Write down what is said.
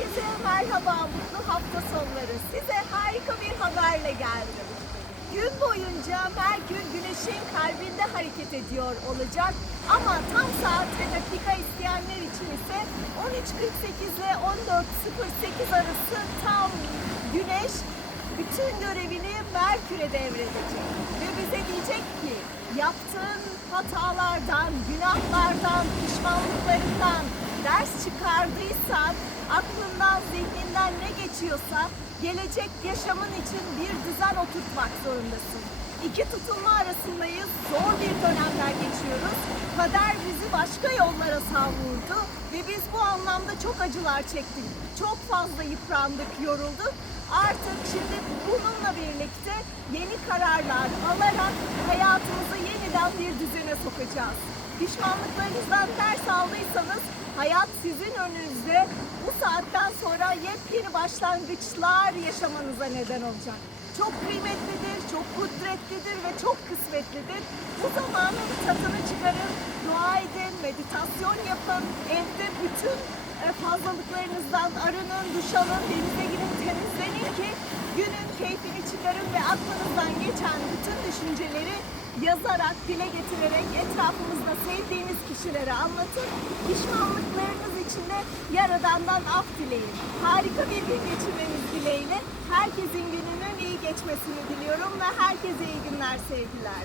Herkese merhaba, mutlu hafta sonları. Size harika bir haberle geldim. Gün boyunca Merkür Güneş'in kalbinde hareket ediyor olacak. Ama tam saat ve dakika isteyenler için ise 13.48 ile 14.08 arası tam Güneş bütün görevini Merkür'e devredecek. Ve bize diyecek ki yaptığın hatalardan, günahlardan, pişmanlıklarından ders çıkardıysan, aklından, zihninden ne geçiyorsa gelecek yaşamın için bir düzen oturtmak zorundasın. İki tutulma arasındayız, zor bir dönemden geçiyoruz. Kader bizi başka yollara savruldu ve biz bu anlamda çok acılar çektik. Çok fazla yıprandık, yorulduk. Artık şimdi bununla birlikte yeni kararlar alarak yeniden bir düzene sokacağız. Pişmanlıklarınızdan ders aldıysanız hayat sizin önünüzde bu saatten sonra yepyeni başlangıçlar yaşamanıza neden olacak. Çok kıymetlidir, çok kudretlidir ve çok kısmetlidir. Bu zamanın tadını çıkarın, dua edin, meditasyon yapın, evde bütün e, fazlalıklarınızdan arının, duş alın, denize girin, temizlenin ki günün keyfini çıkarın ve aklınızdan geçen bütün düşünceleri yazarak, dile getirerek etrafımızda sevdiğiniz kişilere anlatın. Pişmanlıklarınız için de Yaradan'dan af dileyin. Harika bir gün geçirmeniz dileğiyle herkesin gününün iyi geçmesini diliyorum ve herkese iyi günler sevgiler.